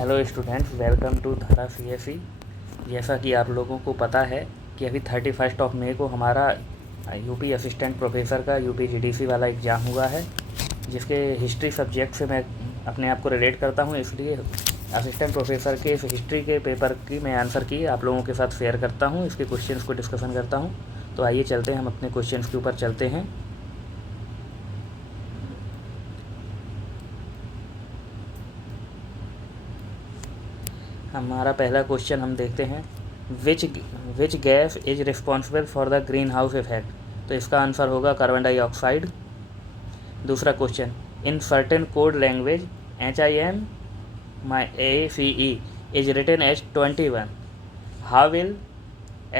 Hello students, welcome to धारा CSE। जैसा कि आप लोगों को पता है कि अभी 31 मई को हमारा यूपी असिस्टेंट प्रोफेसर का UPGDC वाला एग्ज़ाम हुआ है, जिसके हिस्ट्री सब्जेक्ट से मैं अपने आप को रिलेट करता हूं, इसलिए असिस्टेंट प्रोफेसर के इस हिस्ट्री के पेपर की मैं आंसर की आप लोगों के साथ शेयर करता हूं, इसके क्वेश्चंस को डिस्कशन करता हूं। तो आइए चलते हैं, हम अपने क्वेश्चंस के ऊपर चलते हैं। हमारा पहला क्वेश्चन हम देखते हैं, which gas is responsible for the greenhouse effect. तो इसका आंसर होगा कार्बन डाइऑक्साइड। दूसरा question, in certain code language HIMACE is written as 21, how will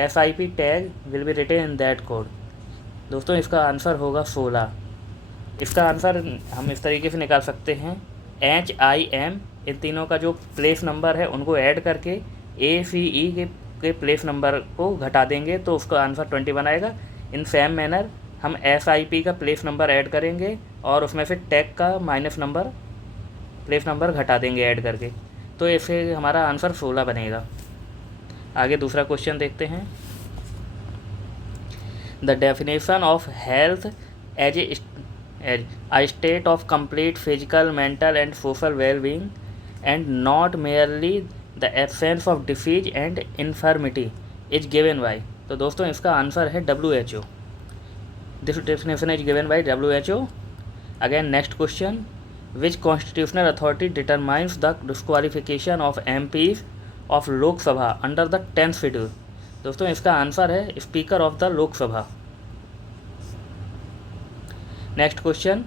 SIP tag will be written in that code. दोस्तों इसका answer होगा 16। इसका answer हम इस तरीके से निकाल सकते हैं, HIM इन तीनों का जो प्लेस नंबर है उनको ऐड करके ACE के प्लेस नंबर को घटा देंगे तो उसका आंसर 21 आएगा। इन सेम मैनर हम SIP का प्लेस नंबर ऐड करेंगे और उसमें से टैग का प्लेस नंबर घटा देंगे ऐड करके, तो ऐसे हमारा आंसर 16 बनेगा। आगे दूसरा क्वेश्चन देखते हैं, the definition of health as a state of complete physical, mental and social well-being and not merely the absence of disease and infirmity is given by। तो दोस्तों इसका आंसर है WHO। This definition is given by WHO। Again next question, which constitutional authority determines the disqualification of MPs of Lok Sabha under the 10th schedule. दोस्तों इसका answer है speaker of the Lok Sabha. Next question,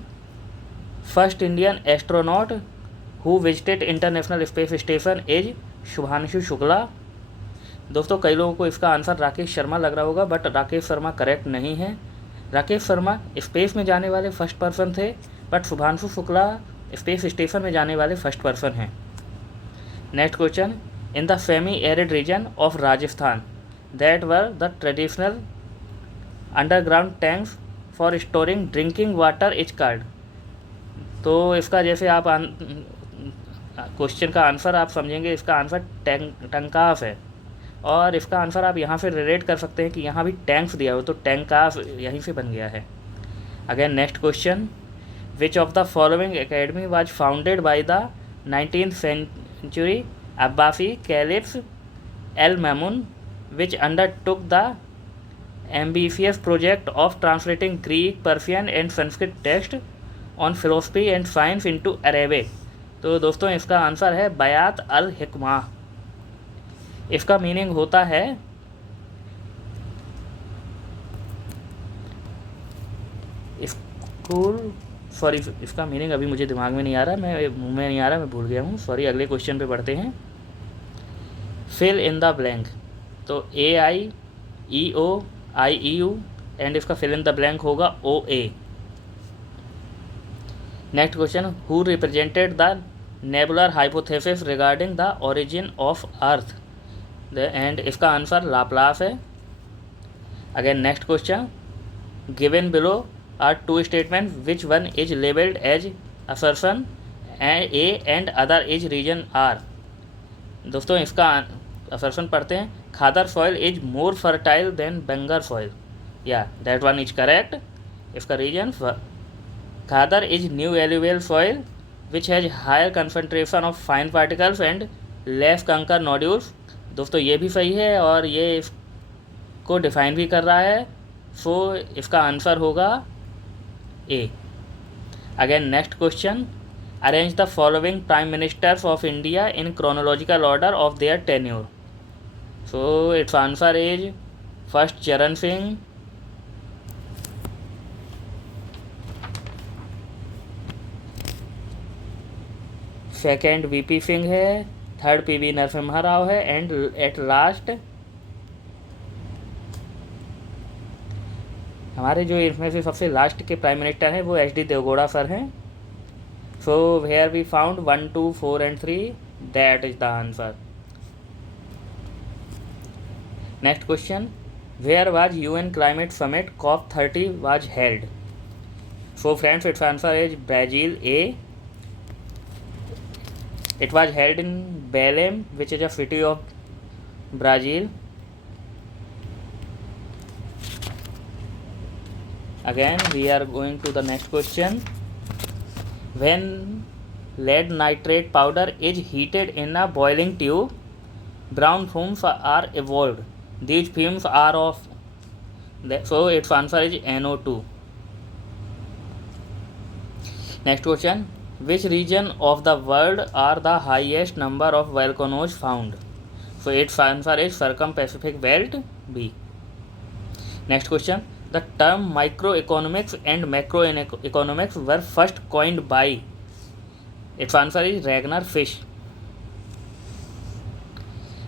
first Indian astronaut who visited international space station is Shubhanshu Shukla. दोस्तों कई लोगों को इसका answer Rakesh Sharma लग रहा होगा, बट राकेश शर्मा करेक्ट नहीं है। राकेश शर्मा स्पेस में जाने वाले फर्स्ट पर्सन थे, but Shubhanshu Shukla space station में जाने वाले फर्स्ट पर्सन हैं। Next question, in the semi arid region of Rajasthan that were the traditional underground tanks for storing drinking water is called. तो इसका जैसे आप क्वेश्चन का आंसर आप समझेंगे, इसका आंसर टंकाफ है, और इसका आंसर आप यहाँ से रिलेट कर सकते हैं कि यहाँ भी टैंक्स दिया हो तो टैंकाफ यहीं से बन गया है। Again next question, which of the following academy was founded by the 19th century Abbasi caliphs L Maimoon which undertook the ambitious project of translating Greek, Persian and Sanskrit text on philosophy and science into Arabic। तो दोस्तों इसका answer है बयात अल हिकमा। इसका meaning होता है school, sorry इसका meaning अभी मुझे दिमाग में नहीं आ रहा, मुंह में नहीं आ रहा, मैं भूल गया हूँ, सॉरी। अगले क्वेश्चन पे पढ़ते हैं, फिल इन द ब्लैंक। तो AIEO एंड इसका फिल इन द ब्लैंक होगा OA। Next question, who represented the nebular hypothesis regarding the origin of earth, and इसका आंसर लाप्लास है। Again next question, given below are two statement which one is labelled as assertion A and other is reason R। दोस्तों इसका assertion पढ़ते हैं, khadar soil is more fertile than bangar soil, या that one is correct. इसका reason, khadar is new alluvial soil which has higher concentration of fine particles and less kankar nodules. दोस्तों ये भी सही है और ये इसको डिफाइन भी कर रहा है, सो इसका आंसर होगा A। Again next question, arrange the following prime ministers of India in chronological order of their tenure. So its answer is first चरण सिंह, सेकेंड VP सिंह है, थर्ड PV नरसिम्हा राव है, एंड एट लास्ट हमारे जो इसमें से सबसे लास्ट के प्राइम मिनिस्टर हैं वो HD देवगौड़ा सर हैं। So here we found 1, 2, 4 and 3, that is the answer. Next question, where was UN climate summit COP30 was held. So friends it's answer is Brazil A। It was held in Belém, which is a city of Brazil. Again, we are going to the next question. When lead nitrate powder is heated in a boiling tube, brown fumes are evolved. These fumes are of, so its answer is NO2. Next question. Which region of the world are the highest number of volcanoes found? So its answer is Circum-Pacific Belt, B. Next question. The term microeconomics and macroeconomics were first coined by. Its answer is Ragnar Fish.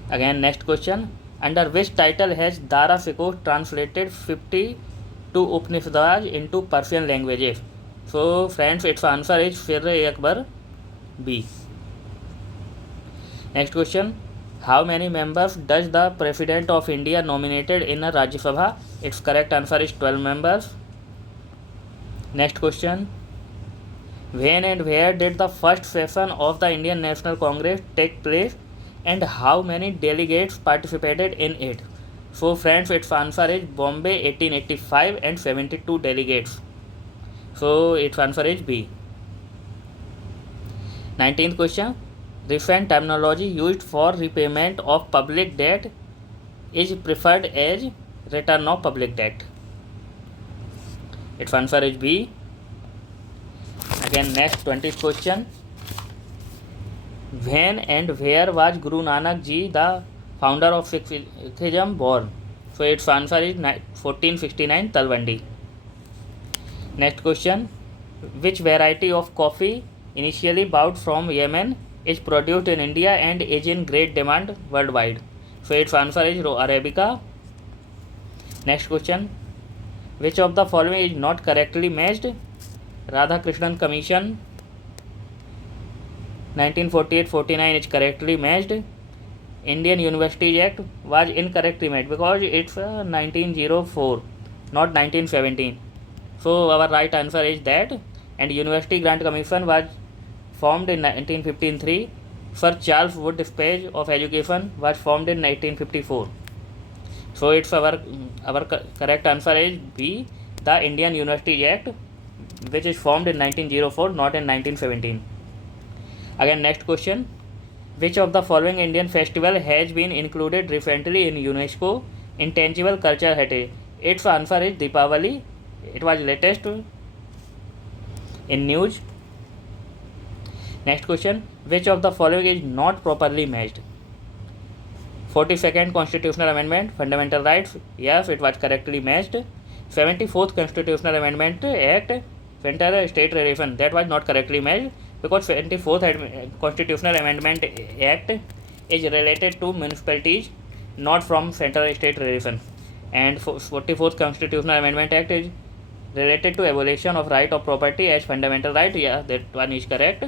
Again, next question. Under which title has Dara Shikoh translated 52 Upanishads into Persian languages? So friends, its answer is Fir-e-Akbar, B. Next question. How many members does the President of India nominated in a Rajya Sabha? Its correct answer is 12 members. Next question. When and where did the first session of the Indian National Congress take place, and how many delegates participated in it? So friends, its answer is Bombay 1885 and 72 delegates. So its answer is B. 19th question. Recent terminology used for repayment of public debt is preferred as return of public debt. Its answer is B. Again, next 20th question. When and where was Guru Nanak Ji, the founder of Sikhism, born? So its answer is 1469 Talwandi. Next question. Which variety of coffee initially bought from Yemen is produced in India and is in great demand worldwide? So its answer is Arabica. Next question. Which of the following is not correctly matched? Radhakrishnan Commission 1948-49 is correctly matched. Indian Universities Act was incorrectly matched because it's 1904, not 1917. So our right answer is that. And University Grant Commission was formed in 1953. Sir Charles Wood Dispatch of Education was formed in 1954. So it's our correct answer is B, the Indian University Act, which is formed in 1904, not in 1917. Again, next question. Which of the following Indian festival has been included recently in UNESCO Intangible Cultural Heritage? Its answer is Deepavali. It was latest in news. Next question. Which of the following is not properly matched? 42nd Constitutional Amendment, Fundamental Rights. Yes, it was correctly matched. 74th Constitutional Amendment Act, Center State Relation. That was not correctly matched because 74th Constitutional Amendment Act is related to municipalities, not from central state relation. And 44th Constitutional Amendment Act is related to abolition of right of property as fundamental right. Yeah, that one is correct.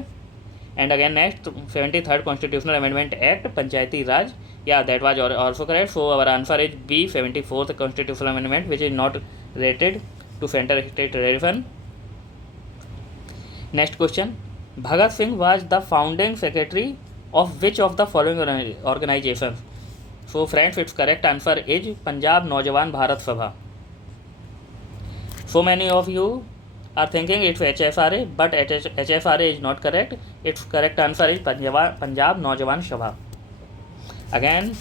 And again, next 73rd Constitutional Amendment Act, Panchayati Raj. Yeah, that was also correct. So our answer is B, 74th Constitutional Amendment, which is not related to central state relation. Next question. Bhagat Singh was the founding secretary of which of the following organizations? So friends, its correct answer is Punjab Naujawan Bharat Sabha. So many of you are thinking it's HFRA, but HFRA is not correct. Its correct answer is Punjab Naujawan Sabha. Again,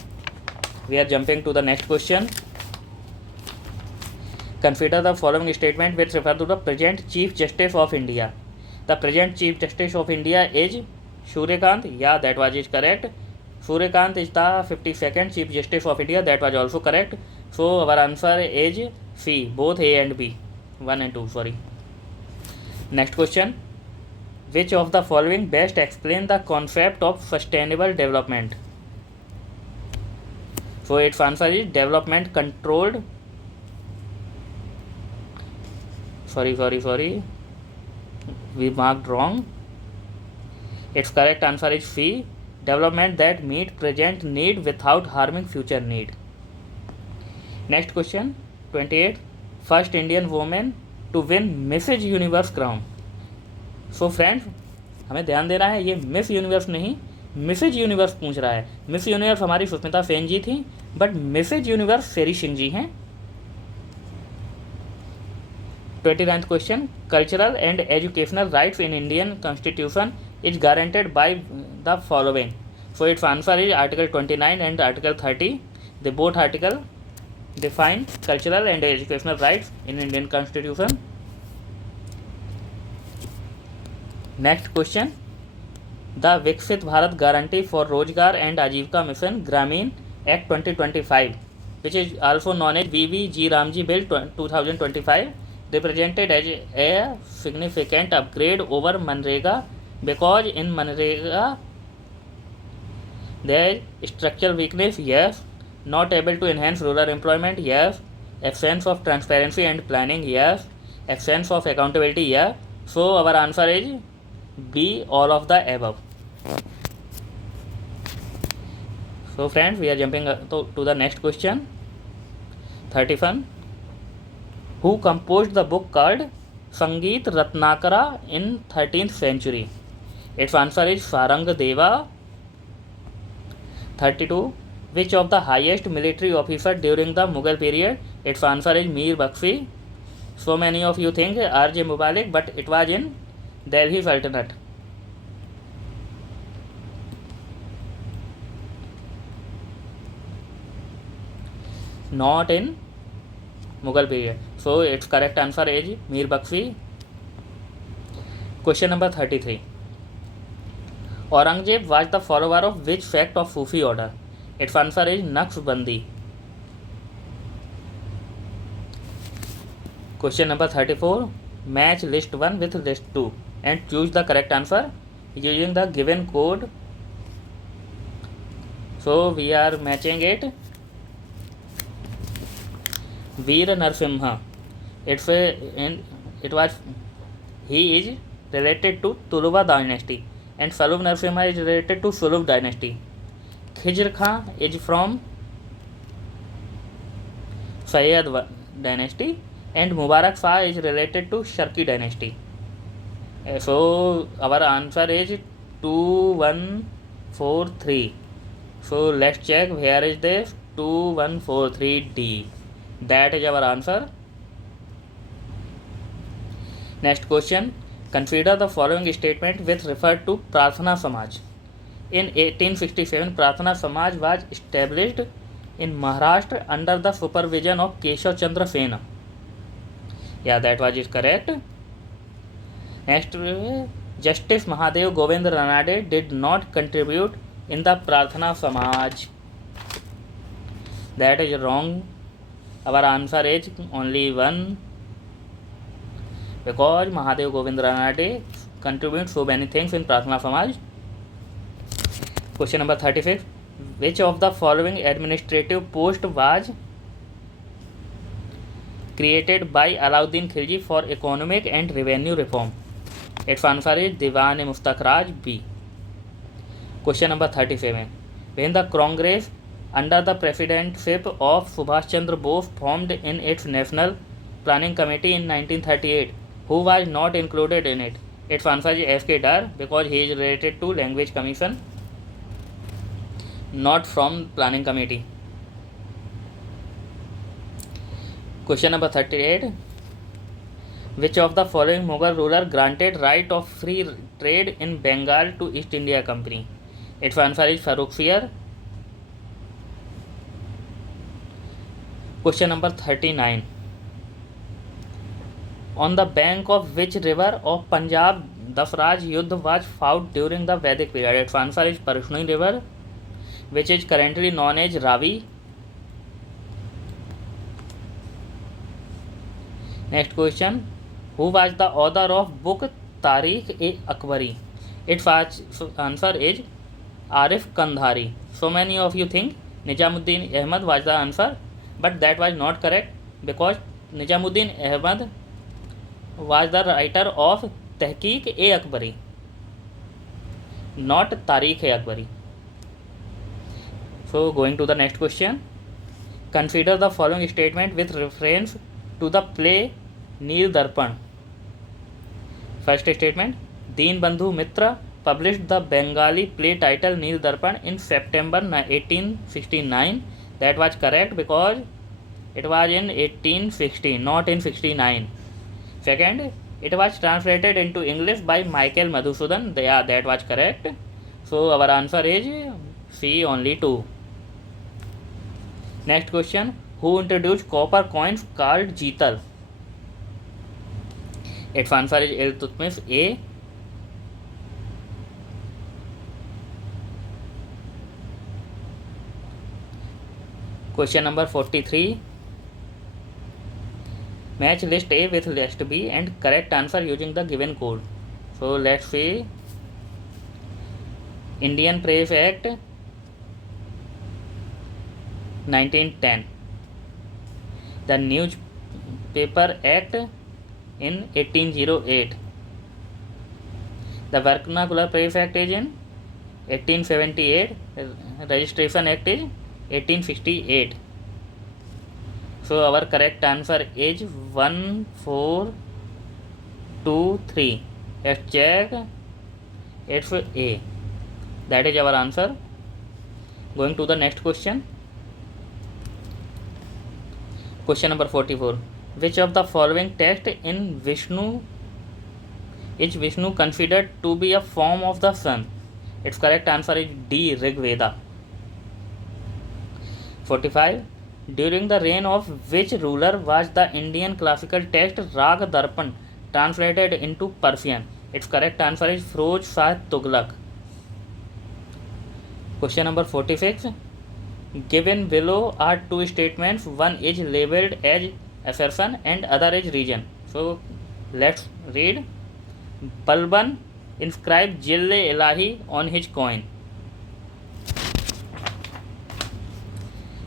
we are jumping to the next question. Consider the following statement which refer to the present Chief Justice of India. The present Chief Justice of India is Suryakant. Yeah, that was is correct. Suryakant is the 52nd Chief Justice of India. That was also correct. So our answer is C, both A and B, 1 and 2. Sorry. Next question. Which of the following best explain the concept of sustainable development? So its answer is development controlled. Sorry. We marked wrong. Its correct answer is C, development that meet present need without harming future need. Next question, 28. First Indian woman to win Mrs. Universe crown. So friends, हमें ध्यान देना है, ये miss universe नहीं, Mrs universe पूछ रहा है। Miss universe हमारी सुष्मिता सेन जी थी, बट मिसेज यूनिवर्स शेरी सिंह जी हैं। 29th question, cultural and educational rights in Indian constitution is guaranteed by the following. So it's answer is article 29 and article 30. The both article define cultural and educational rights in Indian Constitution. Next question, the Viksit Bharat Guarantee for Rozgar and Ajivika Mission Gramin Act 2025, which is also known as VVG Ramji Bill 2025, represented as a significant upgrade over Manrega, because in Manrega there is structural weakness, yes. Not able to enhance rural employment, yes. Absence of transparency and planning, yes. Absence of accountability, yes. So our answer is B, all of the above. So friends, we are jumping to the next question. 31. Who composed the book called Sangeet Ratnakara in 13th century? Its answer is Sarang Deva. 32. Which of the highest military officer during the Mughal period? Its answer is Mir Bakshi. So many of you think R.J. Mubalik, but it was in Delhi Sultanate. Not in Mughal period. So its correct answer is Mir Bakshi. Question number 33. Aurangzeb was the follower of which sect of Sufi order? Its answer is Naqshbandi. Question number 34. Match list 1 with list 2 and choose the correct answer using the given code. So we are matching it. Veer Narsimha. He is related to Tuluva dynasty, and Salub Narsimha is related to Sulub dynasty. Khizr Khan is from Sayyid dynasty, and Mubarak Shah is related to Sharki dynasty. So our answer is 2143. So let's check where is this 2143D. That is our answer. Next question, consider the following statement which refer to Prarthana Samaj. In 1867, Prarthana Samaj was established in Maharashtra under the supervision of Keshav Chandra Sena. Yeah, that was correct. Next, Justice Mahadev Govind Ranade did not contribute in the Prarthana Samaj. That is wrong. Our answer is only one, because Mahadev Govind Ranade contributes so many things in Prarthana Samaj. Question number 36. Which of the following administrative post was created by Alauddin Khilji for economic and revenue reform? Its answer is Diwan-e-Mustaq Raj B. Question number 37. When the Congress under the presidency of Subhash Chandra Bose formed in its National Planning Committee in 1938, who was not included in it? Its answer is F.K. Dar, because he is related to Language Commission, not from Planning Committee. Question number 38. Which of the following Mughal ruler granted right of free trade in Bengal to East India Company? Its answer is Farrukhsiyar. Question number 39. On the bank of which river of Punjab the Swaraj Yudh was fought during the Vedic period? Its answer is Parshuni River, which is currently known as Ravi. Next question. Who was the author of book Tarikh-e-Akbari? Its answer is Arif Kandhari. So many of you think Nizamuddin Ahmad was the answer, but that was not correct, because Nizamuddin Ahmad was the writer of Tehqiq-e-Akbari, not Tarikh-e-Akbari. So going to the next question. Consider the following statement with reference to the play Neel Darpan. First statement, Deen Bandhu Mitra published the Bengali play title Neel Darpan in September 1869. That was correct because it was in 1860, not in 69. Second, it was translated into English by Michael Madhusudan. Yeah, that was correct. So our answer is C, only 2. Next question, who introduced copper coins called Jeetal? Its answer is Iltutmish, A. Question number 43. Match list A with list B and correct answer using the given code. So let's see. Indian Press Act 1910. The Newspaper Act in 1808. The Vernacular Press Act is in 1878. Registration Act is 1868. So our correct answer is 1, 4, 2, 3. Let's check. It's A. That is our answer. Going to the next question. Question number 44. Which of the following text in Vishnu is Vishnu considered to be a form of the sun? Its correct answer is D, Rig Veda. 45. During the reign of which ruler was the Indian classical text Rag Darpan translated into Persian? Its correct answer is Firoz Shah Tughlaq. Question number 46. Given below are two statements. One is labeled as assertion and other is reason. So let's read. Balban inscribed Jille Ilahi on his coin.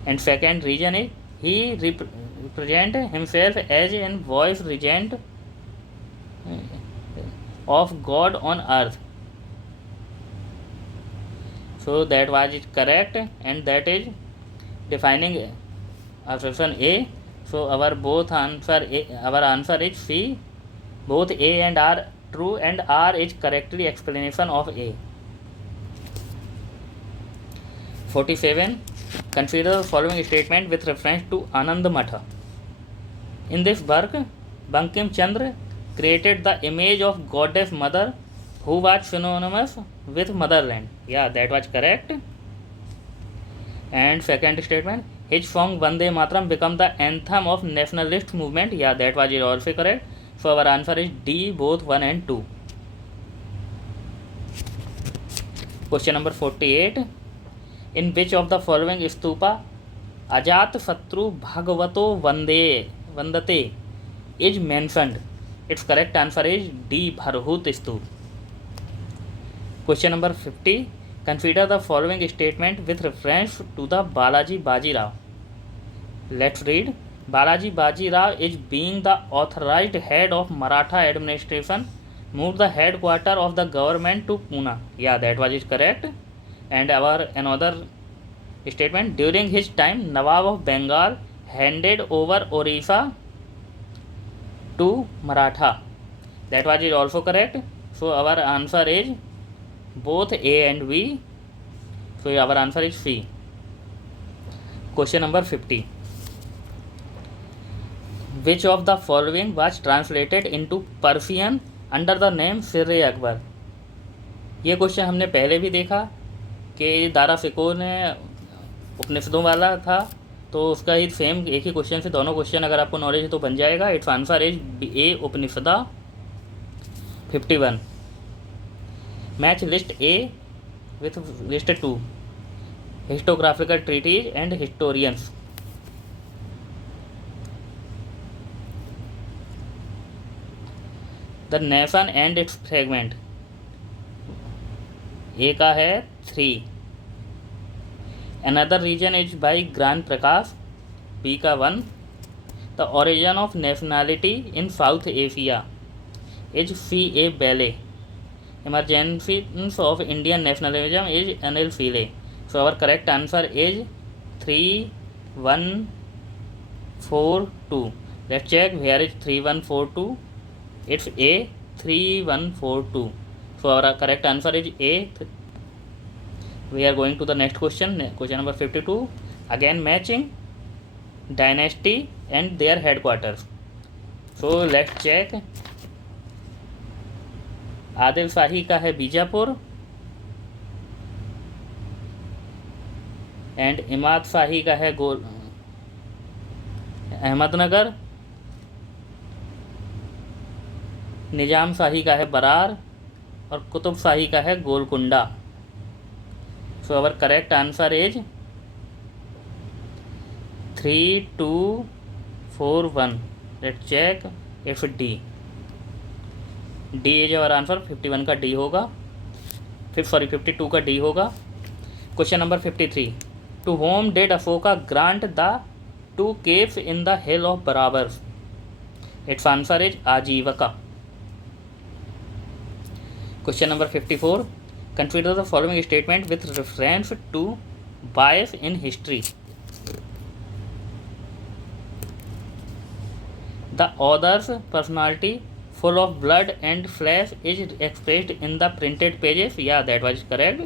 And second reason is he represent himself as a voice regent of God on earth. So that was it correct, and that is defining assertion A. So our answer is C. Both A and R true, and R is correctly explanation of A. 47. Consider the following statement with reference to Anand Matha. In this work, Bankim Chandra created the image of goddess mother who was synonymous with motherland. Yeah, that was correct. And second statement, his song Vande Mataram became the anthem of nationalist movement. Yeah, that was also correct. So our answer is D, both 1 and 2. Question number 48. In which of the following stupa Ajat Satru Bhagavato Vandate is mentioned? Its correct answer is D, Bharhut Stup. Question number 50. Consider the following statement with reference to the Balaji Bajirao. Let's read. Balaji Bajirao is being the authorized head of Maratha administration, moved the headquarters of the government to Pune. Yeah, that was correct. And our another statement, during his time Nawab of Bengal handed over Orissa to Maratha. That was also correct. So our answer is both A and B. So our answer is C. Question number 50. Which of the following was translated into Persian under the name Sirre Akbar? ये question हमने पहले भी देखा कि दारा फिकोर ने उपनिषदों वाला था, तो उसका ही सेम एक ही क्वेश्चन से दोनों क्वेश्चन अगर आपको नॉलेज है तो बन जाएगा. It's answer is A, Upanishada. 51. Match list A with list 2 historiographical treatise and historians. The nation and its fragment. A का है 3. अनदर रीजन इज बाई ग्रांड प्रकाश. बी का 1. The origin of nationality in South Asia is C A Bayly. Emergencies of Indian nationalism is Anil फीले. So our correct answer is 3, 1, 4, 2. Let's check where is 3, 1, 4, 2. It's A, 3, 1, 4, 2. So our correct answer is A. We are going to the next question. Question number 52. Again matching dynasty and their headquarters. So let's check. Adil Shahi का है Bijapur and Imad शाही का है अहमदनगर, निजाम शाही का है बरार और कुतुब शाही का है Golconda. So our correct answer is 3241. Let's check if D is our answer. 51 का डी होगा, 52 का डी होगा. Question number 53. To whom did Ashoka grant the 2 caves in the hill of Barabar? Its answer is Ajivaka. Question number 54. Consider the following statement with reference to bias in history. The author's personality full of blood and flesh is expressed in the printed pages. Yeah, that was correct.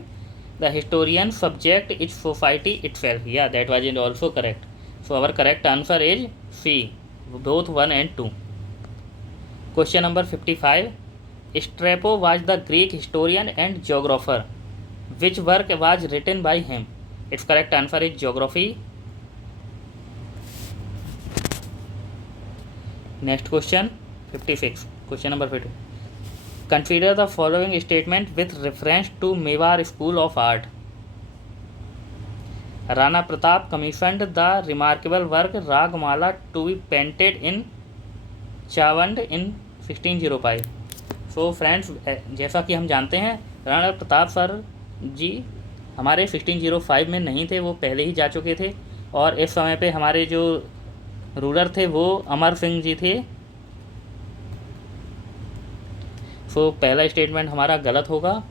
The historian's subject is society itself. Yeah, that was also correct. So our correct answer is C, both 1 and 2. Question number 55. Strabo was the Greek historian and geographer. Which work was written by him? Its correct answer is geography. Next question 56. Question number 50. Consider the following statement with reference to Mewar School of Art. Rana Pratap commissioned the remarkable work Ragmala to be painted in Chavand in 1605. So friends, जैसा कि हम जानते हैं Rana Pratap sir जी हमारे 1605 में नहीं थे, वो पहले ही जा चुके थे. और इस समय पे हमारे जो रूलर थे वो अमर सिंह जी थे. सो पहला स्टेटमेंट हमारा गलत होगा.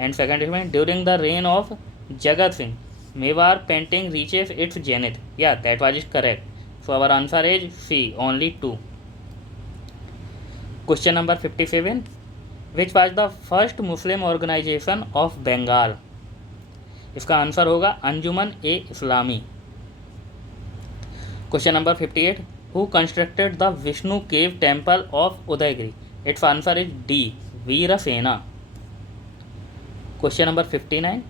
And second statement during the rain of Jagat Singh Mewar painting reaches its zenith. Yeah, that was correct. So our answer is C, only 2. Question number 57. Which was the first Muslim organization of Bengal? इसका answer होगा अंजुमन ए इस्लामी. Question number 58. Who constructed the Vishnu cave temple of Udaygiri? Its answer is D, Veerasena. Question number 59.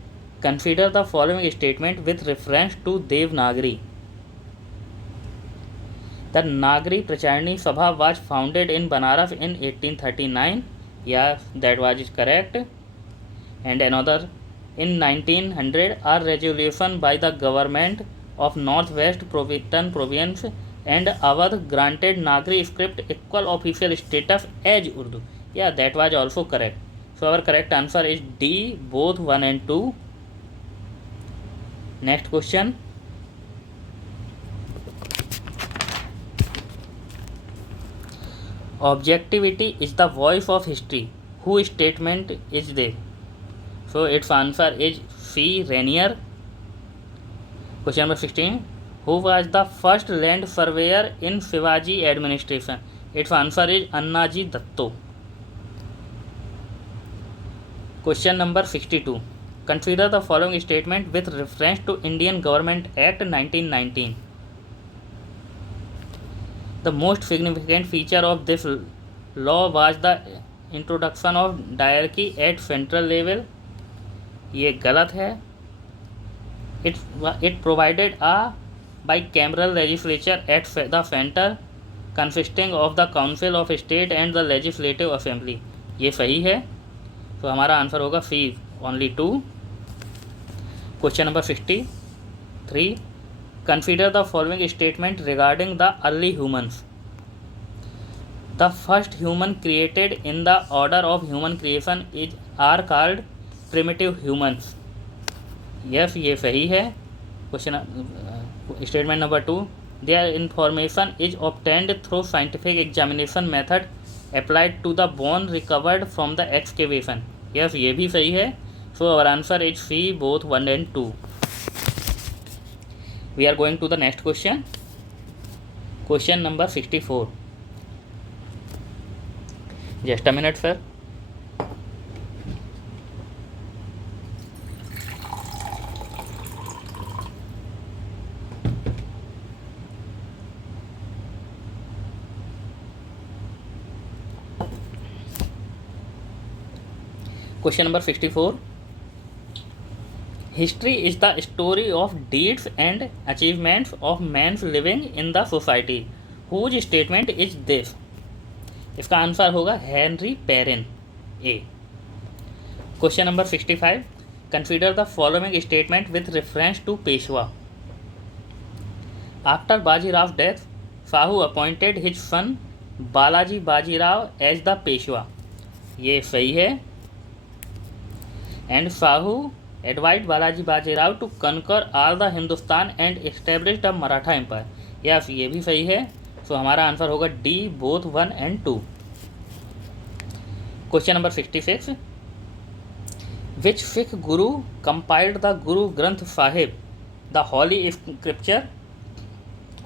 Consider the following statement with reference to Devanagari. The Nagari Pracharni Sabha was founded in Banaras in 1839. Yeah, that was correct. And another, in 1900, a resolution by the government of Northwest Province and Awadh granted Nagari script equal official status as Urdu. Yeah, that was also correct. So our correct answer is D, both 1 and 2. Next question. Objectivity is the voice of history. Whose statement is this? So its answer is C, Rainier. Question number 16. Who was the first land surveyor in Shivaji administration? Its answer is Annaji Datto. Question number 62. Consider the following statement with reference to Indian Government Act 1919. The most significant feature of this law was the introduction of diarchy at central level. ये गलत है. It provided a bicameral legislature at the center consisting of the Council of State and the Legislative Assembly. ये सही है. तो हमारा answer होगा C, only 2. Question number 63. Consider the following statement regarding the early humans. The first human created in the order of human creation are called primitive humans. Yes, ये सही है. Question statement number 2. Their information is obtained through scientific examination method applied to the bone recovered from the excavation. Yes, ये भी सही है. So our answer is C, both 1 and 2. We are going to the next question. Question number 64. Just a minute, sir. Question number 64, history is the story of deeds and achievements of mans living in the society whose statement is this. इसका answer होगा Henry Perrin, A. Question number 65, consider the following statement with reference to Peshwa. After Bajirao death, Shahu appointed his son Balaji Bajirao as the Peshwa. ये सही है। And Shahu advise Balaji Bajirao to conquer all the Hindustan and establish the Maratha empire. Yes, ये भी सही है। सो हमारा answer होगा D, both 1 and 2। Question number 66, which Sikh guru compiled the Guru Granth Sahib the holy scripture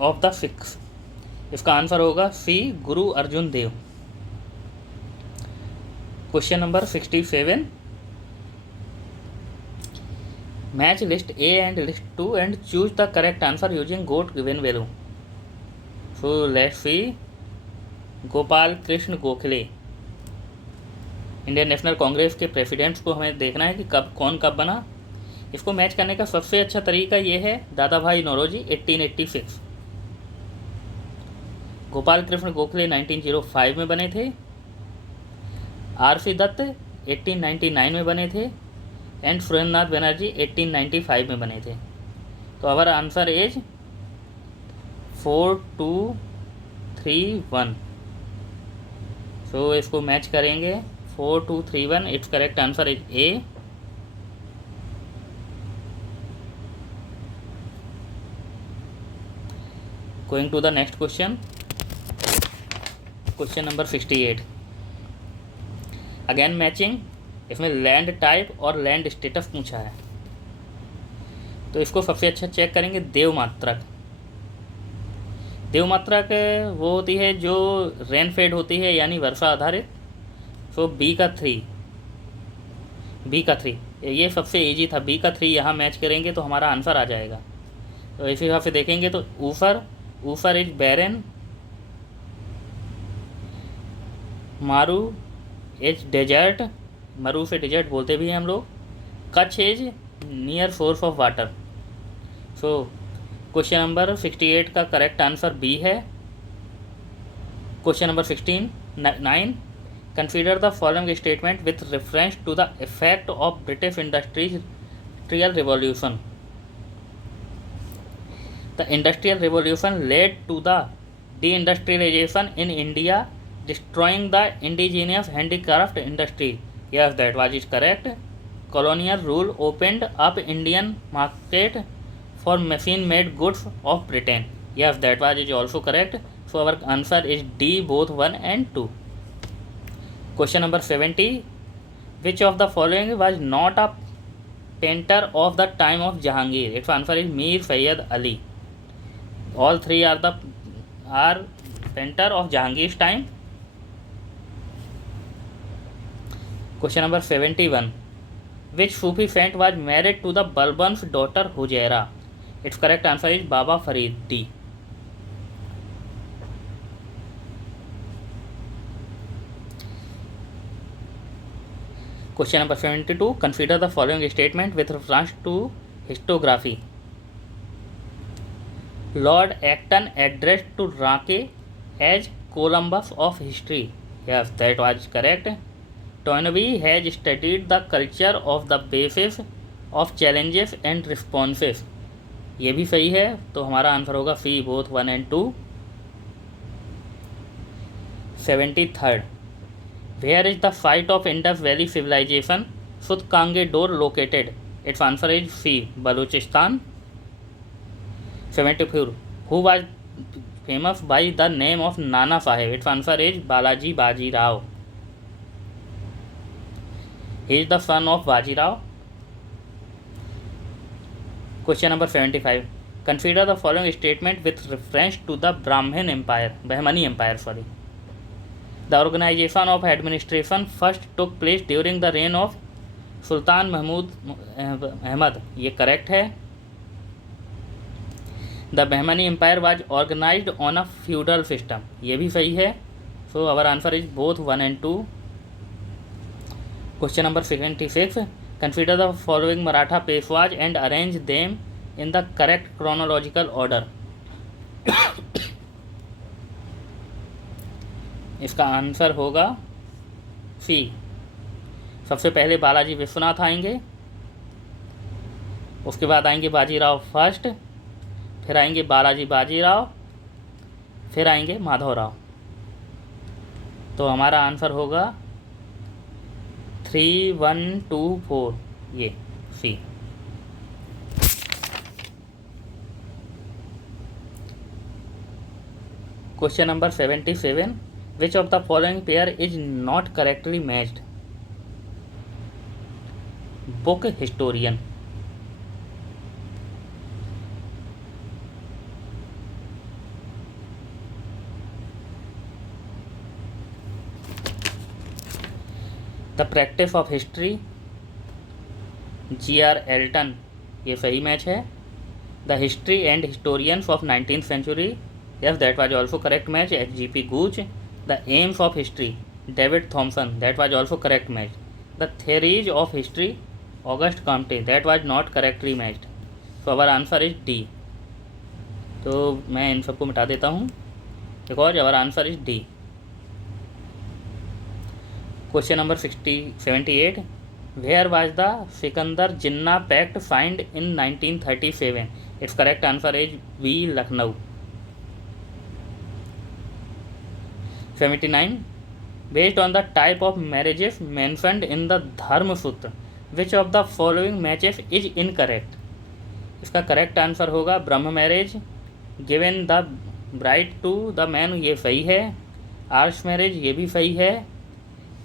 of the Sikhs. इसका आंसर होगा C, Guru Arjun Dev. Question number 67, match list A and list 2 and choose the correct answer using got given value. So let's see, Gopal Krishna Gokhale, Indian national Congress के presidents को हमें देखना है कि कौन कब बना। इसको मैच करने का सबसे अच्छा तरीका ये है, दादा भाई नौरोजी 1886, गोपाल कृष्ण गोखले 1905 में बने थे, आर.सी. दत्त 1899 में बने थे एंड सुरेंद्रनाथ बनर्जी 1895 में बने थे। तो आवर आंसर इज 4231। सो इसको मैच करेंगे 4231। It's correct answer is A. Going to the next question, question number 68, again matching. इसमें लैंड टाइप और लैंड स्टेटस पूछा है, तो इसको सबसे अच्छा चेक करेंगे देवमात्रक। देवमात्रक वो होती है जो रेनफेड होती है, यानी वर्षा आधारित। सो बी का 3 ये सबसे इजी था। बी का 3 यहाँ मैच करेंगे तो हमारा आंसर आ जाएगा। तो इसी हिसाब से देखेंगे तो ऊफर इज बैरन, मारू इज डेजर्ट, मरू से डेजर्ट बोलते भी हैं हम लोग। Kutch is near source of water. So question number 68 का करेक्ट आंसर बी है। Question number 9, consider the following statement with reference to the effect of British industrial revolution. The industrial revolution led to the deindustrialization in India, destroying the indigenous handicraft industry. Yes, that was is correct. Colonial rule opened up Indian market for machine-made goods of Britain. Yes, that was is also correct. So our answer is D, both 1 and 2. Question number 70. Which of the following was not a painter of the time of Jahangir? Its answer is Mir Sayyid Ali. All three are painter of Jahangir's time. Question number 71. Which Sufi saint was married to the Balban's daughter Hujaira? Its correct answer is Baba Farid, D. Question number 72. Consider the following statement with reference to historiography. Lord Acton addressed to Rake as Columbus of history. Yes, that was correct. Toynbee has studied the culture of the basis of challenges and responses. ये भी सही है। तो हमारा answer होगा सी, both 1 and 2। 73rd. Where is the site of Indus Valley Civilization Sutkange-Dor located? Its answer is C, Balochistan. 74. Who was famous by the name of Nana Sahib? Its answer is Balaji Baji Rao. He is the son of Baji Rao. Question number 75. Consider the following statement with reference to the Bahmani Empire. The organization of administration first took place during the reign of Sultan Mahmud Ahmad. ये correct है। The Bahmani Empire was organized on a feudal system. ये भी सही है। So our answer is both 1 and 2. Question number 76. Consider the following Maratha Peshwas and arrange them in the correct chronological order. इसका answer होगा सी। सबसे पहले बालाजी विश्वनाथ आएंगे, उसके बाद आएंगे बाजीराव फर्स्ट, फिर आएंगे बालाजी बाजीराव, फिर आएंगे माधवराव। तो हमारा आंसर होगा 3, 1, 2, 4, ये C. Question number 77. Which of the following pair is not correctly matched? Book historian, the practice of history, G.R. Elton, ये सही मैच है। The history and historians of 19th century, yes, that was also correct match, H.G.P. Gooch. The aims of history, David Thompson, that was also correct match. The theories of history, Auguste Comte, that was not correctly matched. So our answer is D. तो मैं इन सबको मिटा देता हूँ because our answer is D. Question number 78. Where was the Sikandar Jinnah Pact signed in 1937? Its correct answer is B. Lucknow. 79. Based on the type of marriages mentioned in the Dharma Sutra, which of the following matches is incorrect? इसका correct answer होगा Brahma marriage, given the bride to the man, ये सही है। Hours marriage, ये भी सही है।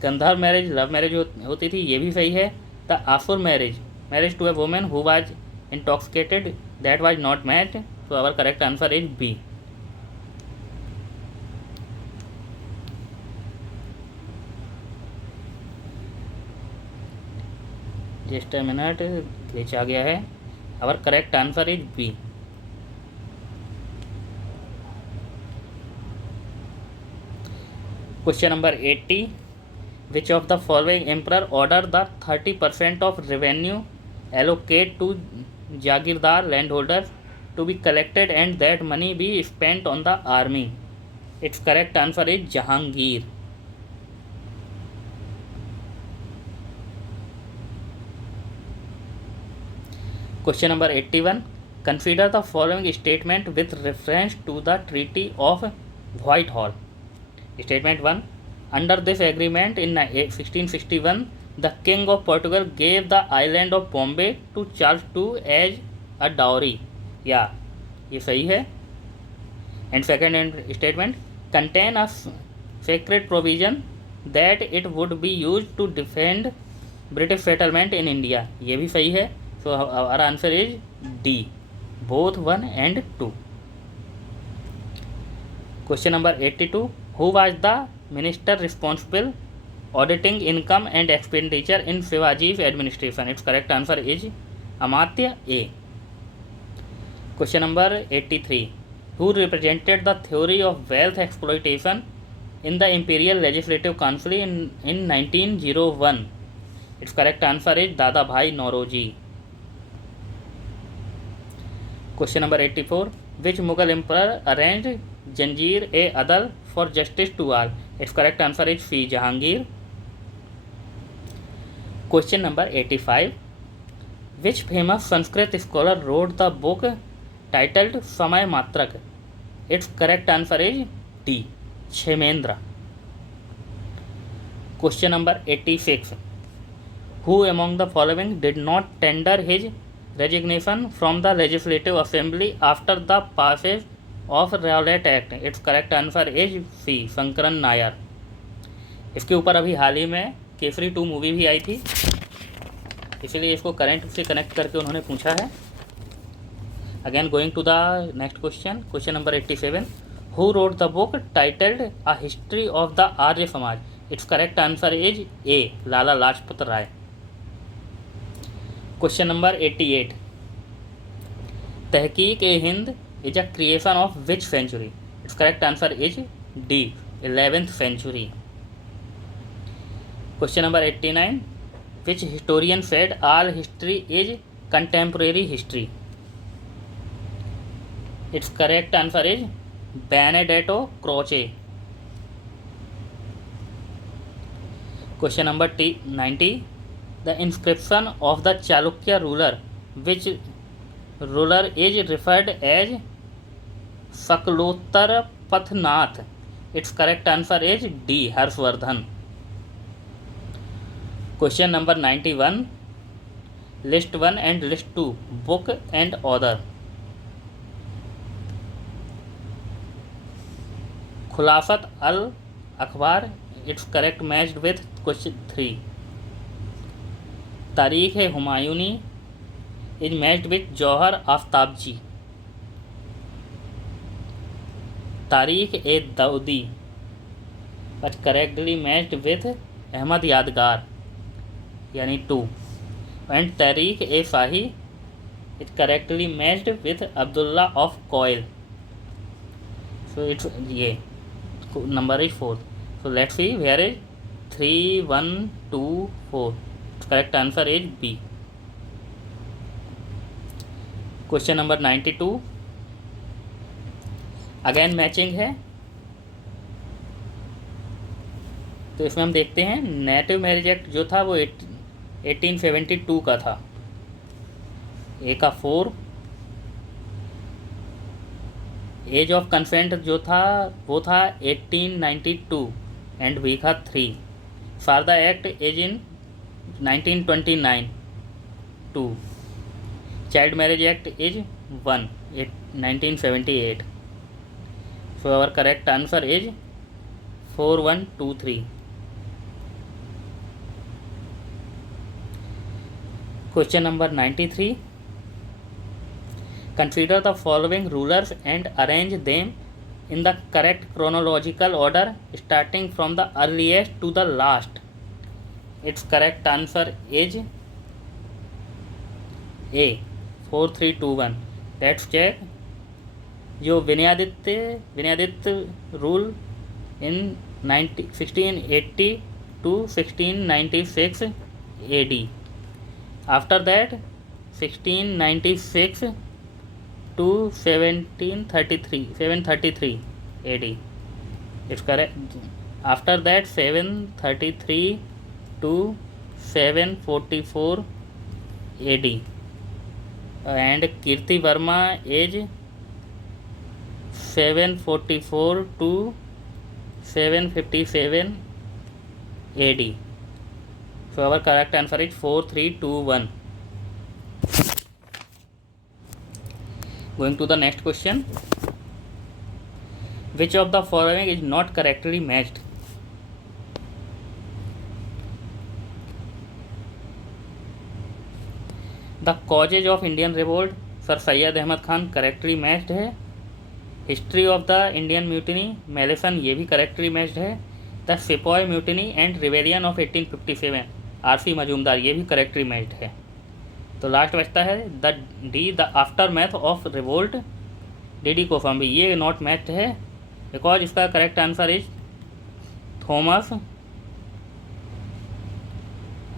गंधर्व marriage love marriage होती थी, ये भी सही है। The Asura marriage, marriage to a women who was intoxicated, that was not matched. So our correct answer is B. Just a minute, glitch आ गया है। Our correct answer is B. Question number 80. Which of the following emperor ordered the 30% of revenue allocate to Jagirdar landholders to be collected and that money be spent on the army? Its correct answer is Jahangir. Question number 81. Consider the following statement with reference to the Treaty of Whitehall. Statement 1. Under this agreement in 1661, the King of Portugal gave the island of Bombay to Charles II as a dowry. Yeah, ये सही है। And second statement, contain a sacred provision that it would be used to defend British settlement in India. ये भी सही है। So our answer is D, both 1 and 2. Question number 82. Who was the minister responsible auditing income and expenditure in Shivaji's administration? Its correct answer is Amartya A. Question number 83. Who represented the theory of wealth exploitation in the Imperial Legislative Council in 1901? Its correct answer is Dadabhai Naoroji. Question number 84. Which Mughal emperor arranged Janjir-e-Adal for justice to all? Its correct answer is C. Jahangir. Question number 85. Which famous Sanskrit scholar wrote the book titled Samay Matrak? Its correct answer is D. Kshemendra. Question number 86. Who among the following did not tender his resignation from the Legislative Assembly after the passage of Rowlatt Act? Its correct answer is C. Shankaran Nair. इसके ऊपर अभी हाल ही में Kesari 2 movie भी आई थी, इसलिए इसको current से connect करके उन्होंने पूछा है। Again going to the next question, question number 87. Who wrote the book titled a history of the Arya Samaj? It's correct answer is A. Lala Lajpat Rai. Question number 88. Tahqiq e Hind is a creation of which century? Its correct answer is D. 11th century. Question number 89. Which historian said all history is contemporary history? It's correct answer is Benedetto Croce. Question number 90, the inscription of the Chalukya ruler which ruler is referred as Sakalottara Pathanatha? It's correct answer is D, Harshavardhana. Question number 91, list 1 and list 2, book and author. खुलाफत अल अखबार, it's correct matched with question 3। Tarikh e Humayuni is matched with Jauhar Aftabchi. Tarikh A Dawoodi but correctly matched with Ahmad Yadgar यानी 2। And Tarikh e Shahi it correctly matched with Abdullah of कोयल। So it's ये number is 4। So let's see where is 3, 1, 2, 4। Correct answer is B. Question number 92, again matching है। तो इसमें हम देखते हैं native marriage act जो था वो 1872 का था। ए का 4, एज ऑफ कंसेंट जो था वो था 1892 एंड बी का 3। For the act age in 1929 2। Child marriage act is 1 1978। So our correct answer is 4, 1, 2, 3। Question number 93, consider the following rulers and arrange them in the correct chronological order starting from the earliest to the last. Its correct answer is A, 4, 3, 2, 1। Let's check। जो Vinayaditya rule in 1680 to 1696 AD। After that 1696 to 733 AD। It's correct। After that 733 to 744 AD। And Kirti Verma is 744 to 757 AD। So our correct answer is 4, 3, 2, 1। Going to the next question, which of the following is not correctly matched? The causes of Indian revolt, sir Syed Ahmad Khan correctly matched है। History of the Indian mutiny, Malleson ये भी correctly matched है। The sepoy mutiny and rebellion of 1857, RC Majumdar ये भी correctly matched है। तो last बचता है the D, the aftermath of revolt, D कोफम्बी, ये नॉट मैच्ड है बिकॉज इसका correct answer is Thomas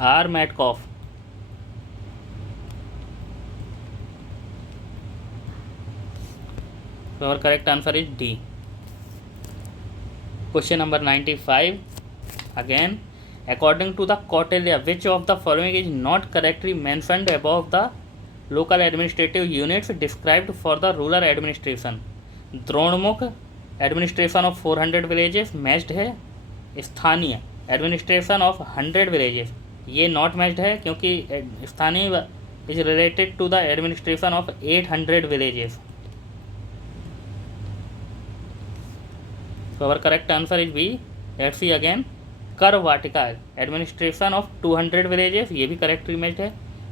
R Metcalfe. So our correct answer is D। Question number 95, again according to the Kautilya, which of the following is not correctly mentioned above the local administrative units described for the rural administration? Dronamukha administration of 400 villages matched है। Sthaniya administration of 100 villages ये not matched है क्योंकि Sthaniya is related to the administration of 800 villages. So our correct answer is B। Let's see again। कर वाटिका administration of 200 villages ये भी correctly matched है।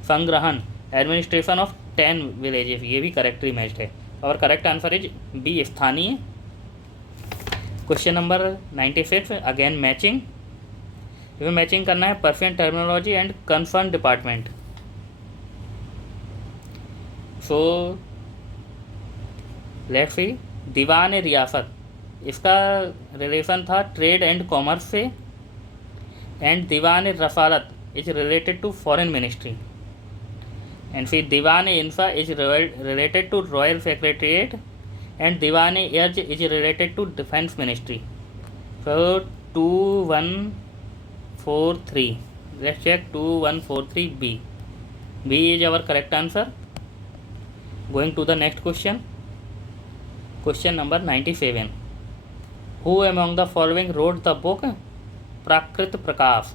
संग्रहण administration of 10 villages ये भी करेक्टली मैच्ड है। और correct answer is B, Sthaniya. Question number 96, again matching. इसमें मैचिंग करना है person terminology and concern department. So let's see, Diwan Riyasat इसका रिलेशन था ट्रेड एंड कॉमर्स से। And Diwan Risalat is related to foreign ministry, and फिर Diwan Insha is related to royal secretariat, and Diwan Arz is related to defence ministry. So 2143. Let's check 2143B. B is our correct answer. Going to the next question. Question number 97. Who among the following wrote the book Prakrit Prakash?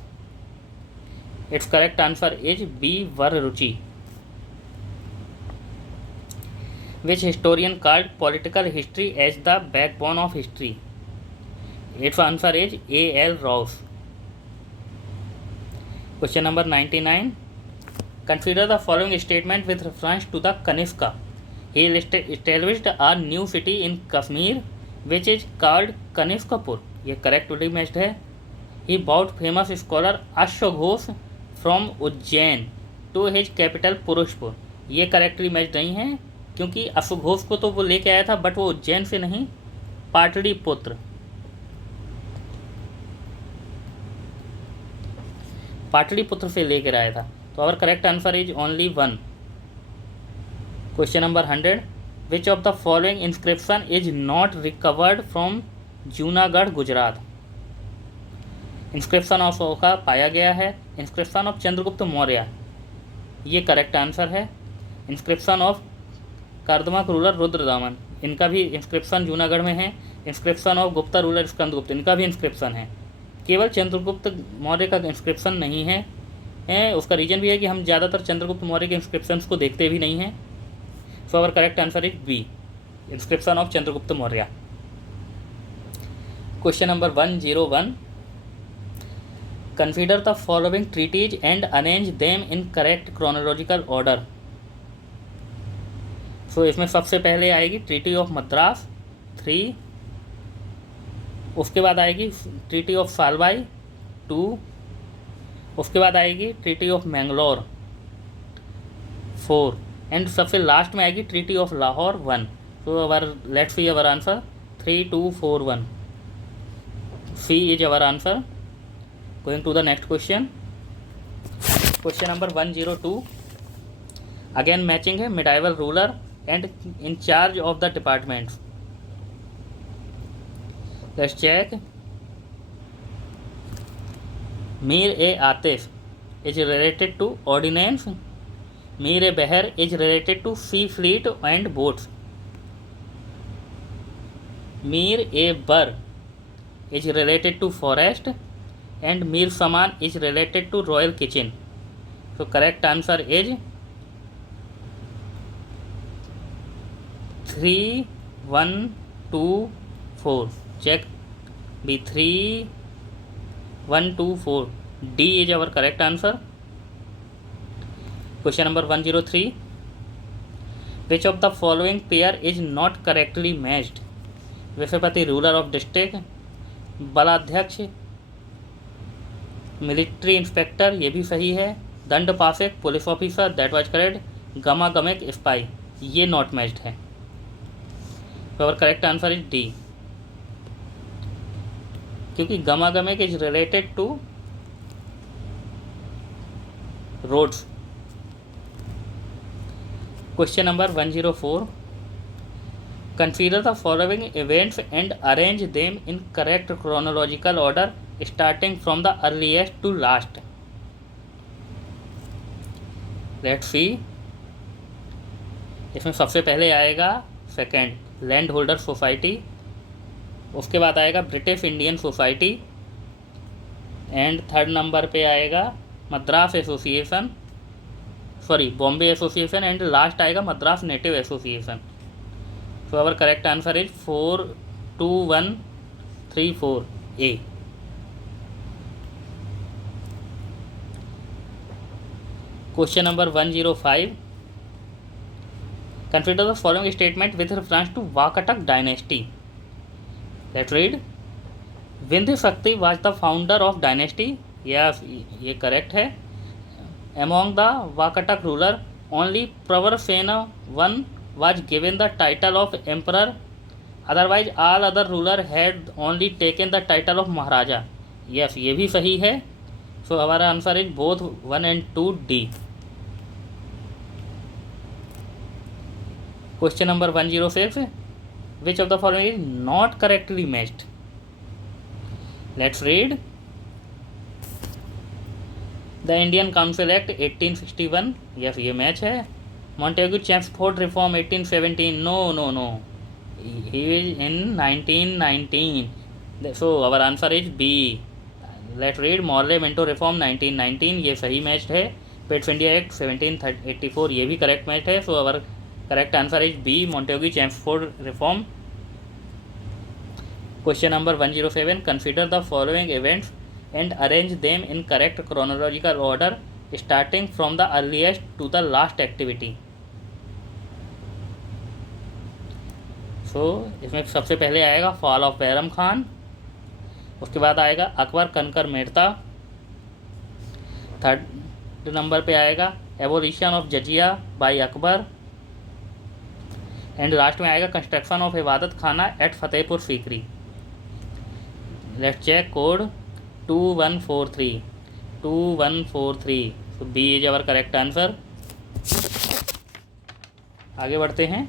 Its correct answer is B. Varruchi. Which historian called political history as the backbone of history? Its answer is A.L. Rouse. Question number 99. Consider the following statement with reference to the Kanishka. He established a new city in Kashmir which is called Kanishkapur. ये correctly matched है. He brought famous scholar Ashwaghosh from Ujjain to his capital Purushpur. ये correctly matched नहीं है क्योंकि अश्वघोष को तो वो लेके आया था बट वो उज्जैन से नहीं, पाटलिपुत्र से लेकर आया था. तो our correct answer is only 1. Question number 100. Which of the following inscription is not recovered from Junagadh Gujarat? Inscription of Okha पाया गया है. इंस्क्रिप्शन ऑफ चंद्रगुप्त मौर्य, ये करेक्ट आंसर है. Inscription of Kardamaka ruler Rudradaman, इनका भी इंस्क्रिप्शन जूनागढ़ में है. Inscription of Gupta ruler Skandagupta, इनका भी इंस्क्रिप्शन है. केवल चंद्रगुप्त मौर्य का इंस्क्रिप्शन नहीं है. उसका रीज़न भी है कि हम ज़्यादातर चंद्रगुप्त मौर्य के इंस्क्रिप्शंस को देखते भी नहीं हैं. So our correct answer is B, inscription of Chandragupta Maurya. Question number 101. Consider the following treaties and arrange them in correct chronological order. So इसमें सबसे पहले आएगी ट्रीटी ऑफ मद्रास 3, उसके बाद आएगी ट्रीटी ऑफ सालबाई 2, उसके बाद आएगी ट्रीटी ऑफ मैंगलोर 4, एंड सबसे लास्ट में आएगी treaty of Lahore 1. So our let's see our answer 3, 2, 4, 1. C is our answer. Going to the next question. Question number 102. Again matching है medieval ruler and in charge of the departments. Let's check. Mir e Atif is related to ordnance. Mir e Beher is related to sea fleet and boats. Mir e Bar is related to forest, and Mir Saman is related to royal kitchen. So correct answer is 3, 1, 2, 4. Check. B 3, 1, 2, 4. D is our correct answer. Question number 103. Which of the following pair is not correctly matched? Vishayapati ruler of district, Baladhyaksha, military inspector, ये भी सही है. Dandapashika police officer, that was correct. Gamagamika spy, ये not matched है. तो correct answer is D, क्योंकि Gamagamika is related to roads. Question number 104. Consider the following events and arrange them in correct chronological order starting from the earliest to last. Let's see. इसमें सबसे पहले आएगा second land holder society, उसके बाद आएगा British Indian society, and third number पे आएगा Madras association, sorry Bombay association, and last आएगा Madras native association. So our correct answer is 4, 2, 1, 3, 4 A. Question number 105. Consider the following statement with reference to Vakataka dynasty. Let's read. Vindhya Shakti was the founder of dynasty. Yes, ये correct है. Among the Vakatak ruler, only Pravarasena I was given the title of emperor. Otherwise, all other ruler had only taken the title of Maharaja. Yes, ये भी सही है. सो हमारा answer is both 1 and 2 D. Question number 106. Which of the following is not correctly matched? Let's read. The Indian Council Act 1861. Yes, ये match है. Montagu Chelmsford Reform 1817. No. He is in 1919. So our answer is B. Let's read. Morley Minto Reform 1919. ये सही match है. Pitt India Act 1784. ये भी correct match है. So our correct answer is B. Montagu Chelmsford Reform. Question number 107. Consider the following events and arrange them in correct chronological order starting from the earliest to the last activity. So इसमें सबसे पहले आएगा fall of Bairam Khan, उसके बाद आएगा Akbar conquer Merta, third number पे आएगा evolution of jizya by Akbar, and last में आएगा construction of Ibadat Khana at Fatehpur Sikri. Let's check code 2143. So B is our correct answer. आगे बढ़ते हैं.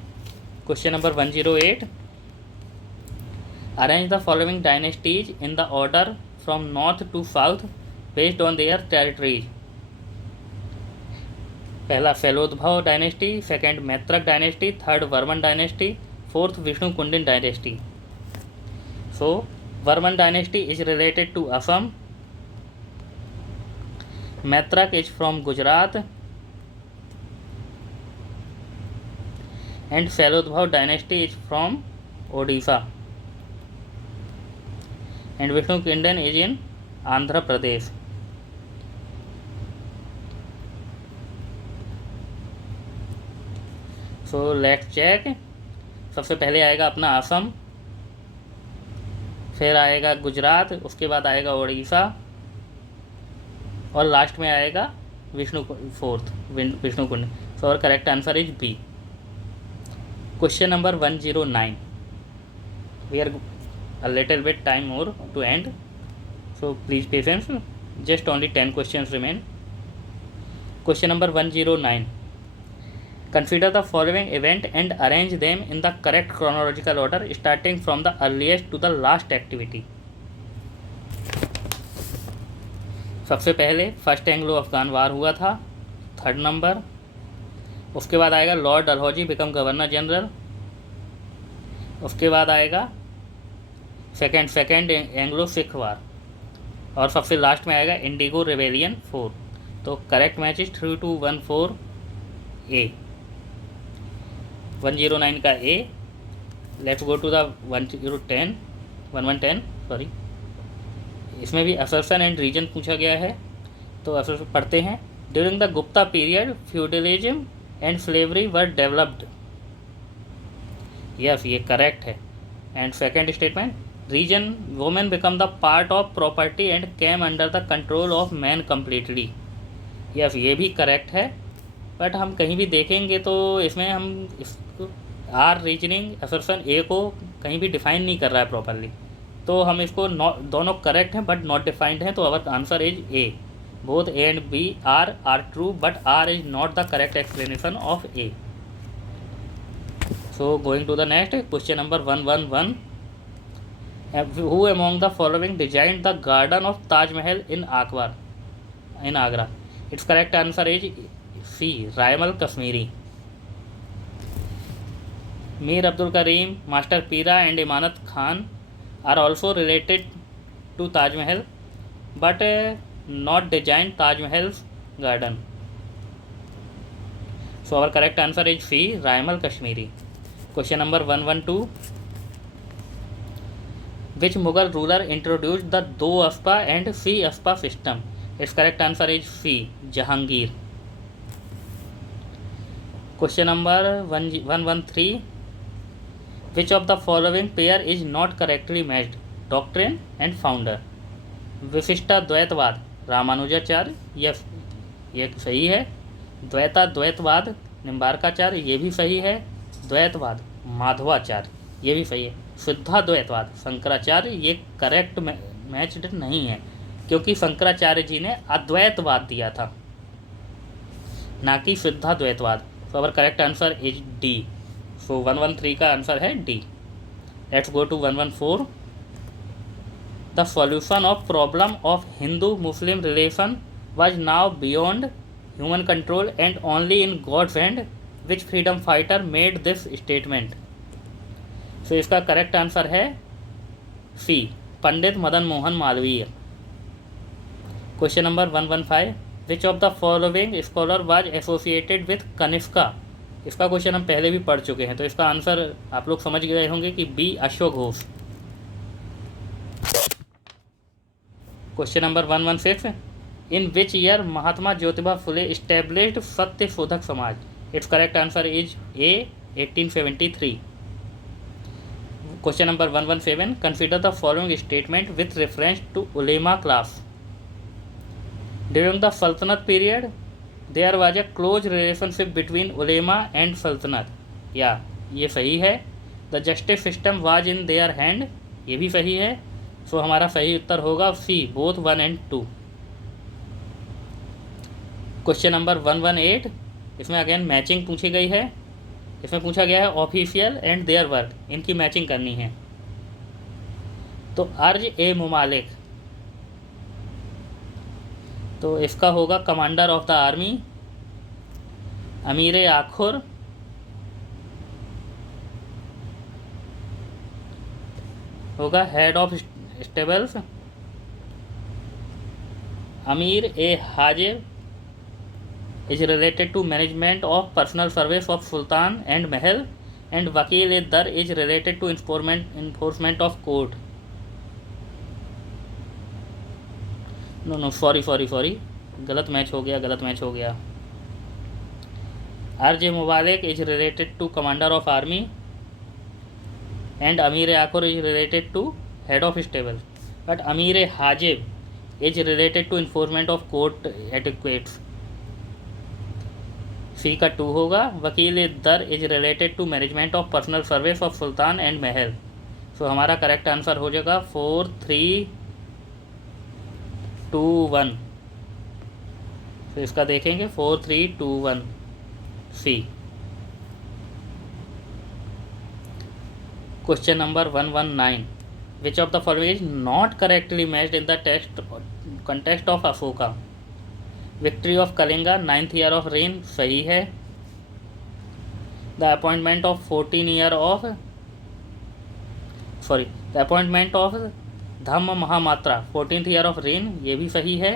Question number 108. Arrange the following dynasties in the order from north to south based on their territories. पहला Shailodbhava dynasty, second Maitraka dynasty, third Varman dynasty, fourth Vishnu कुंडिन dynasty. So Varman dynasty is related to Assam, Maitraka is from Gujarat, and Shailodbhava dynasty is from Odisha, and Vishnu Kundin is in Andhra Pradesh. So let's check. सबसे पहले आएगा अपना असम, फिर आएगा गुजरात, उसके बाद आएगा उड़ीसा, और लास्ट में आएगा विष्णु कुंड. सो और correct answer is B. Question number 109. We are a little bit time more to end, so please patience. Just only 10 questions remain. Question number 109. Consider the following event and arrange them in the correct chronological order starting from the earliest to the last activity. सबसे पहले first Anglo Afghan वार हुआ था, third number. उसके बाद आएगा Lord Dalhousie become governor general. उसके बाद आएगा सेकेंड एंग्लो सिख वार, और सबसे लास्ट में आएगा इंडिगो रिवेलियन 4. तो करेक्ट मैच इज 3214 ए. 109 का A. Let's go to the 1110 sorry. इसमें भी असर्शन एंड रीजन पूछा गया है, तो असर्शन पढ़ते हैं. During the Gupta period feudalism and slavery were developed. Yes, ये करेक्ट है. And second statement, reason women become the part of property and came under the control of man completely. Yes, ये भी करेक्ट है, but हम कहीं भी देखेंगे तो इसमें हम इसको आर रीजनिंग असर्शन ए को कहीं भी डिफाइन नहीं कर रहा है प्रॉपरली, तो हम इसको दोनों करेक्ट हैं बट नॉट डिफाइंड हैं. तो our answer is A. Both A and B are true, but R is not the correct explanation of A. So going to the next question number 111. Who among the following designed the garden of Taj Mahal in Agra? Its correct answer is C. Raimal Kashmiri. Mir Abdul Karim, Master Pira and Imanat Khan are also related to Taj Mahal, but not designed Taj Mahal's garden. So our correct answer is C. Raimal Kashmiri. Question number 112. Which Mughal ruler introduced the Do Aspa and Si Aspa system? Its correct answer is C. Jahangir. Question number 113. Which of the following pair is not correctly matched? Doctrine and founder. विशिष्टा द्वैतवाद रामानुजाचार्य, ये सही है. द्वैता द्वैतवाद निम्बारकाचार्य, ये भी सही है. द्वैतवाद माधवाचार्य, ये भी सही है. शुद्धा द्वैतवाद शंकराचार्य, ये करेक्ट मैच्ड नहीं है. क्योंकि शंकराचार्य जी ने अद्वैतवाद दिया था, ना कि Shuddhadvaitavada. So our correct answer is D. So 113 का आंसर है D. Let's go to 114। The solution of problem of Hindu Muslim relation was now beyond human control and only in God's hand. Which freedom fighter made this statement? So इसका correct answer है C, Pandit Madan Mohan Malviya. Question number 115। Which of the following scholar was associated with Kanishka? इसका question हम पहले भी पढ़ चुके हैं, तो इसका आंसर आप लोग समझ गए होंगे कि B, Ashok Ghosh. Question number 116। In which year Mahatma Jyotiba Phule established Satya Shodhak Samaj? It's correct answer is A, 1873। Question number 117। Consider the following statement with reference to ulema class. During the Saltanat period there was a close relationship between ulema and Saltanat. या ये सही है। The justice system was in their hand, ये भी सही है। सो हमारा सही उत्तर होगा सी, बोथ 1 and 2। Question number 118। इसमें अगेन मैचिंग पूछी गई है। इसमें पूछा गया है ऑफिशियल एंड देयर वर्क, इनकी मैचिंग करनी है। तो अर्ज ए मुमालिक, तो इसका होगा कमांडर ऑफ द आर्मी। अमीर आखुर होगा हेड ऑफ स्टेबल्स। अमीर ए हाजिब is related to management of personal service of Sultan and Mahal, and Wakil e Dar is related to enforcement of court. No, sorry, गलत मैच हो गया। RJ Mubarak is related to commander of army, and Amir Akhur is related to head of stable, but Amir Hajib is related to enforcement of court etiquettes। सी का 2 होगा। Wakil dar is related to management of personal service of sultan and mahal. सो हमारा correct answer हो जाएगा 4, 3, 2, 1। तो इसका देखेंगे 4, 3, 2, 1 C. Question number 119। Which of the following is not correctly matched in the text context of Ashoka? Victory of Kalinga, 9th year of reign, सही है। The appointment of 14 the appointment of Dhamma Mahamatra, 14th year of reign, ये भी सही है।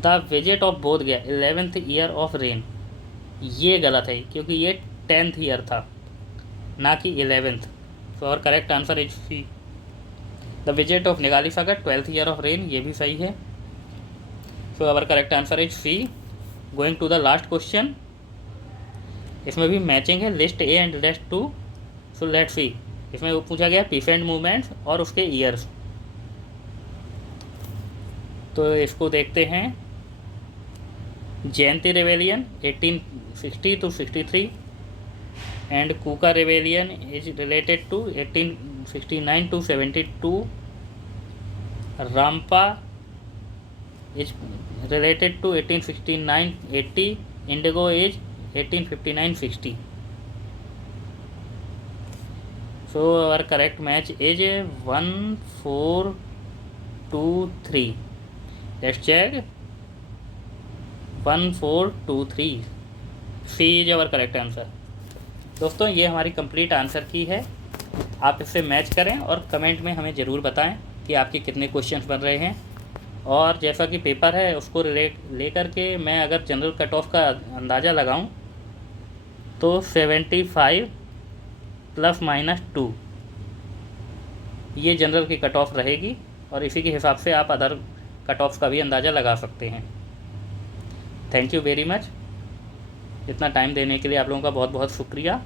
The visit of बोध गया, 11th year of reign, ये गलत है क्योंकि ये 10th ईयर था, ना कि 11th। सो और correct answer is C. The visit of Nigali Sagar, 12th year of reign, ये भी सही है। So our correct answer is C. Going to the last question. इसमें भी मैचिंग है, list A and list 2। So let see. इसमें वो पूछा गया पीसेंट मूवमेंट्स और उसके ईयर्स। तो इसको देखते हैं। Jaintia rebellion 1860 to 63 and Kuka rebellion is related to 1869 to 72। Rampa is related to 1869-80, Indigo is 1859-60। So our correct match is 1, 4, 2, 3। Let's check। 1, 4, 2, 3 C is our correct answer। दोस्तों ये हमारी कंप्लीट आंसर की है। आप इससे मैच करें और कमेंट में हमें ज़रूर बताएं कि आपके कितने क्वेश्चंस बन रहे हैं। और जैसा कि पेपर है उसको लेकर के मैं अगर जनरल कट ऑफ का अंदाज़ा लगाऊं तो 75 ± 2 ये जनरल की कट ऑफ रहेगी, और इसी के हिसाब से आप अदर कट ऑफ का भी अंदाज़ा लगा सकते हैं। Thank you very much. इतना टाइम देने के लिए आप लोगों का बहुत बहुत शुक्रिया।